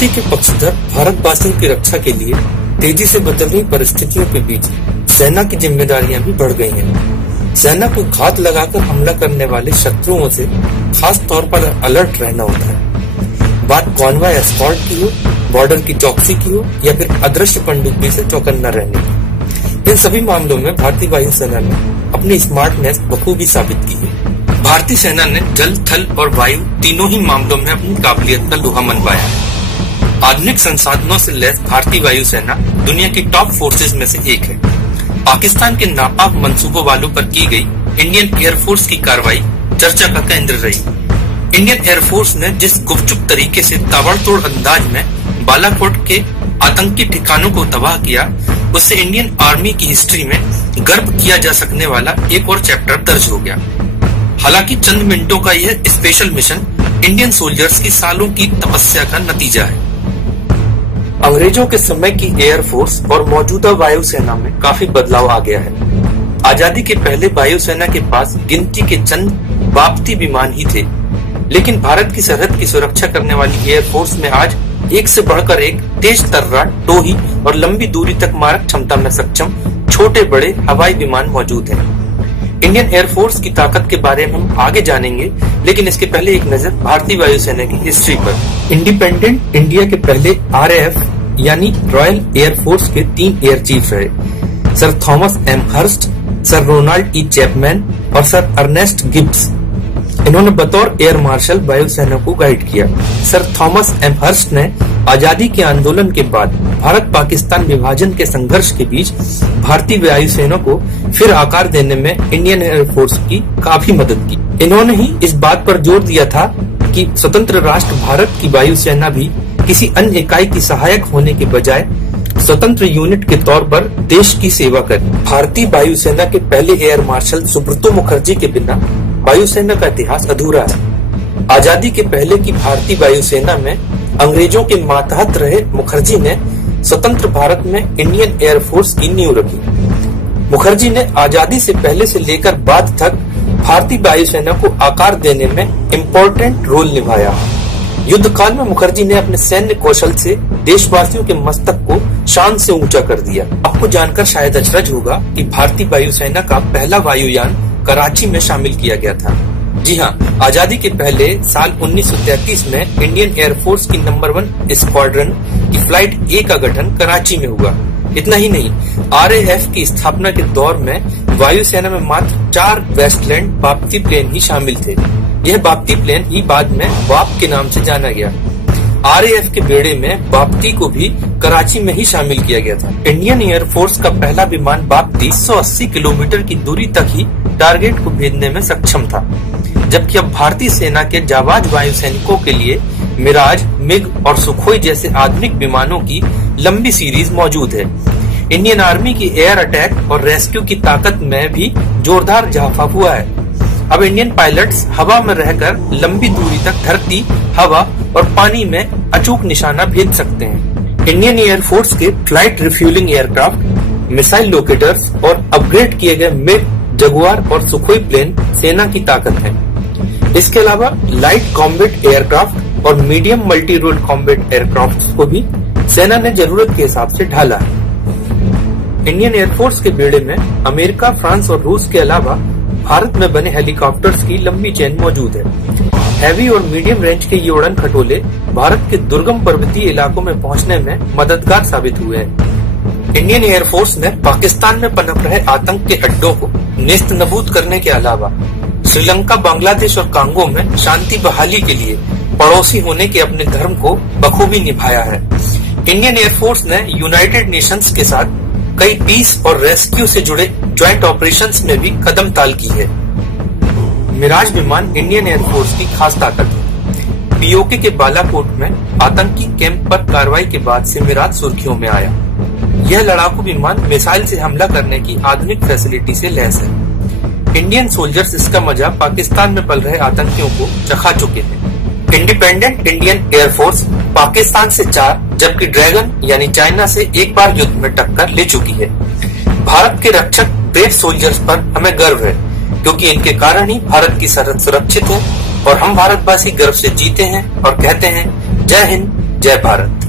शांति के पक्षधर भारतवासियों की रक्षा के लिए तेजी से बदल रही परिस्थितियों के बीच सेना की जिम्मेदारियां भी बढ़ गई हैं। सेना को घात लगाकर हमला करने वाले शत्रुओं से खास तौर पर अलर्ट रहना होता है। बात कॉन्वॉय एस्कॉर्ट की हो, बॉर्डर की चौकसी की हो या फिर अदृश्य पनडुब्बी से चौकन्ना रहने की, इन सभी मामलों में भारतीय वायुसेना ने अपनी स्मार्टनेस बखूबी साबित की है। भारतीय सेना ने जल, थल और वायु तीनों ही मामलों में अपनी काबिलियत का लोहा मनवाया है। आधुनिक संसाधनों से लैस भारतीय वायुसेना दुनिया की टॉप फोर्सेज में से एक है। पाकिस्तान के नापाक मंसूबों वालों पर की गई इंडियन एयरफोर्स की कार्रवाई चर्चा का केंद्र रही। इंडियन एयरफोर्स ने जिस गुपचुप तरीके से ताबड़तोड़ अंदाज में बालाकोट के आतंकी ठिकानों को तबाह किया, उससे इंडियन आर्मी की हिस्ट्री में गर्व किया जा सकने वाला एक और चैप्टर दर्ज हो गया। हालांकि चंद मिनटों का यह स्पेशल मिशन इंडियन सोल्जर्स की सालों की तपस्या का नतीजा है। अंग्रेजों के समय की एयरफोर्स और मौजूदा वायुसेना में काफी बदलाव आ गया है। आजादी के पहले वायुसेना के पास गिनती के चंद बाप्ती विमान ही थे, लेकिन भारत की सरहद की सुरक्षा करने वाली एयरफोर्स में आज एक से बढ़कर एक तेज तर्रा, टोही और लंबी दूरी तक मारक क्षमता में सक्षम छोटे बड़े हवाई विमान मौजूद हैं। इंडियन एयरफोर्स की ताकत के बारे में हम आगे जानेंगे, लेकिन इसके पहले एक नजर भारतीय वायुसेना की हिस्ट्री पर। इंडिपेंडेंट इंडिया के पहले RAF यानी रॉयल एयरफोर्स के 3 एयर चीफ रहे, sir Thomas M Hurst, sir Ronald E Chapman और सर अर्नेस्ट गिब्स। इन्होंने बतौर एयर मार्शल वायुसेना को गाइड किया। सर थॉमस एम हर्स्ट ने आजादी के आंदोलन के बाद भारत पाकिस्तान विभाजन के संघर्ष के बीच भारतीय वायुसेना को फिर आकार देने में इंडियन एयरफोर्स की काफी मदद की। इन्होंने ही इस बात पर जोर दिया था कि स्वतंत्र राष्ट्र भारत की वायुसेना भी किसी अन्य इकाई की सहायक होने के बजाय स्वतंत्र यूनिट के तौर पर देश की सेवा करे। भारतीय वायुसेना के पहले एयर मार्शल सुब्रतो मुखर्जी के बिना वायुसेना का इतिहास अधूरा है। आजादी के पहले की भारतीय वायुसेना में अंग्रेजों के मातहत रहे मुखर्जी ने स्वतंत्र भारत में इंडियन एयरफोर्स की नींव रखी। मुखर्जी ने आजादी से पहले से लेकर बाद तक भारतीय वायुसेना को आकार देने में इम्पोर्टेंट रोल निभाया। युद्ध काल में मुखर्जी ने अपने सैन्य कौशल से देशवासियों के मस्तक को शान से ऊंचा कर दिया। आपको जानकर शायद अचरज होगा कि भारतीय वायुसेना का पहला वायुयान कराची में शामिल किया गया था। जी हाँ, आजादी के पहले साल 1933 में इंडियन एयरफोर्स की नंबर 1 स्क्वाड्रन की फ्लाइट A का गठन कराची में हुआ। इतना ही नहीं, RAF की स्थापना के दौर में वायुसेना में मात्र 4 वेस्टलैंड बाप्ती प्लेन ही शामिल थे। यह बाप्ती प्लेन ही बाद में वाप के नाम से जाना गया। RAF के बेड़े में बाप्ती को भी कराची में ही शामिल किया गया था। इंडियन एयरफोर्स का पहला विमान बाप्ती 180 किलोमीटर की दूरी तक ही टारगेट को भेजने में सक्षम था, जबकि अब भारतीय सेना के जाबाज वायुसैनिकों के लिए मिराज, मिग और सुखोई जैसे आधुनिक विमानों की लंबी सीरीज मौजूद है। इंडियन आर्मी की एयर अटैक और रेस्क्यू की ताकत में भी जोरदार इजाफा हुआ है। अब इंडियन पायलट्स हवा में रहकर लंबी दूरी तक धरती, हवा और पानी में अचूक निशाना भेज सकते हैं। इंडियन एयरफोर्स के flight refuelling aircraft, missile locators और अपग्रेड किए गए मिग, जगुआर और सुखोई प्लेन सेना की ताकत है। इसके अलावा लाइट कॉम्बैट एयरक्राफ्ट और medium multi role combat aircraft को भी सेना ने जरूरत के हिसाब से ढाला है। इंडियन एयरफोर्स के बेड़े में अमेरिका, फ्रांस और रूस के अलावा भारत में बने हेलीकॉप्टर्स की लंबी चेन मौजूद है। हैवी और मीडियम रेंज के ये उड़न खटोले भारत के दुर्गम पर्वतीय इलाकों में पहुंचने में मददगार साबित हुए हैं। इंडियन एयरफोर्स ने पाकिस्तान में पनप रहे आतंक के अड्डों को नेस्त नबूद करने के अलावा श्रीलंका, बांग्लादेश और कांगो में शांति बहाली के लिए पड़ोसी होने के अपने धर्म को बखूबी निभाया है। इंडियन एयरफोर्स ने यूनाइटेड नेशंस के साथ कई पीस और रेस्क्यू से जुड़े ज्वाइंट ऑपरेशंस में भी कदम ताल की है। मिराज विमान इंडियन एयरफोर्स की खास ताकत है। पीओके के बालाकोट में आतंकी कैंप पर कार्रवाई के बाद से मिराज सुर्खियों में आया। यह लड़ाकू विमान मिसाइल से हमला करने की आधुनिक फैसिलिटी से लैस है। इंडियन सोल्जर्स इसका मजा पाकिस्तान में पल रहे आतंकियों को चखा चुके हैं। इंडिपेंडेंट इंडियन एयरफोर्स पाकिस्तान से 4 जबकि ड्रैगन यानी चाइना से एक बार युद्ध में टक्कर ले चुकी है। भारत के रक्षक ब्रेव सोल्जर्स पर हमें गर्व है, क्योंकि इनके कारण ही भारत की सरहद सुरक्षित है और हम भारतवासी गर्व से जीते हैं और कहते हैं जय हिंद, जय भारत।